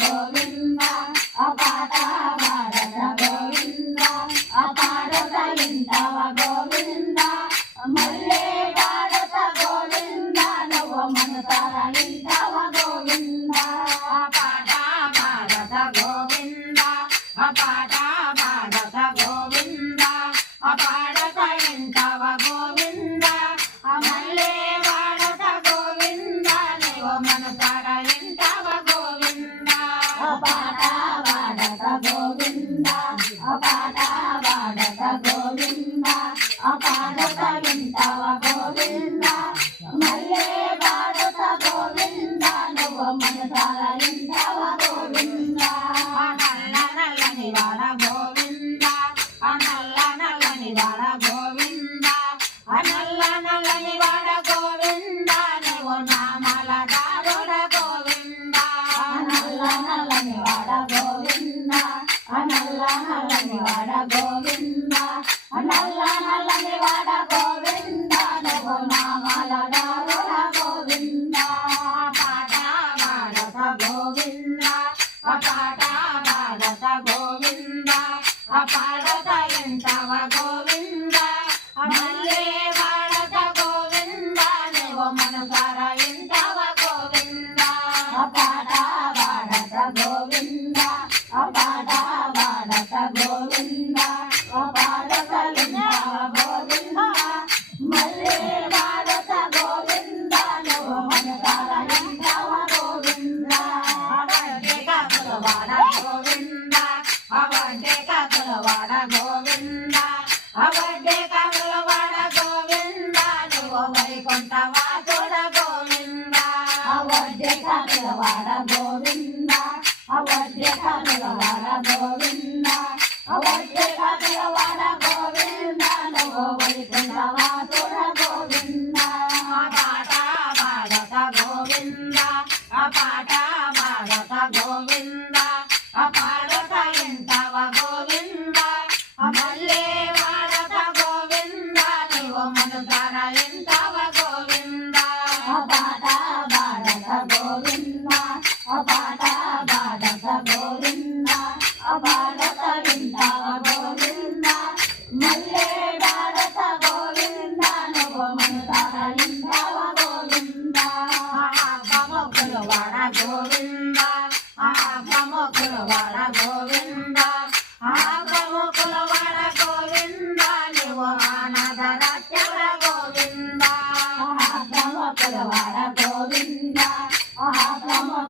గోవింద ఆ పాట పాడత గోవింద ఆ పాడత ఇంటవ గోవింద మల్లె పాడత గోవింద నువ్వు మనసార ఇంటవ గోవింద ఆ పాట పాడత గోవింద ఆ పాట పాడత గోవింద ఆ పాడత ఇంటవ గోవింద మల్లె పాడత గోవింద నువ్వు మనసార ఇంటవ గోవింద ఆ పాట పాడత గోవింద ఆ పాట పాడత గోవింద ఆ పాడత ఇంటవ గోవింద మల్లె పాడత గోవింద నువ్వు మనసార ఇంటవ గోవింద ఆ నల్ల నల్లని వాడ గోవింద ఆ నల్ల నల్లని వాడ గోవింద ఆ నల్ల నల్లని వాడ గోవింద నువ్వు నామల దారుడ గోవింద ఆ నల్ల నల్లని వాడ గోవింద ఆ నల్ల నల్లని వాడ గోవింద ఆ నల్ల నల్లని వాడ గోవింద నువ్వు నామల దారుడ గోవింద ఆ పాట పాడత గోవింద ఆ పాట పాడత గోవింద ఆ పాడత ఇంటవ గోవింద మల్లె పాడత గోవింద నువ్వు మనసార ఇంటవ గోవింద ఆ పాట పాడత గోవింద ఆ పాట పాడత గోవింద ఆ పాడత ఇంటవ గోవింద మల్లె పాడత గోవింద నువ్వు మనసార ఇంటవ గోవింద అవడ్డే కాకుల వాడ గోవింద అవడ్డే కాకుల వాడ గోవింద అవడ్డే కాకుల వాడ గోవింద నువ్వు వైకుంఠ వాసుడ గోవింద అవడ్డే కాకుల వాడ గోవింద అవడ్డే కాకుల వాడ గోవింద అవడ్డే కాకుల వాడ గోవింద నువ్వు వైకుంఠ వాసుడ గోవింద ఆ పాట పాడత గోవింద ఆ పాట పాడత గోవింద ఆ పాడత ఇంటవ గోవింద మల్లె పాడత గోవింద నువ్వు మనసార ఇంటవ గోవింద ఆ పాట పాడత గోవింద ఆ పాట పాడత గోవింద ఆ పాడత ఇంటవ గోవింద మల్లె పాడత గోవింద నువ్వు మనసార ఇంటవ గోవింద ఆ మొక్కుల వాడ గోవింద ఆ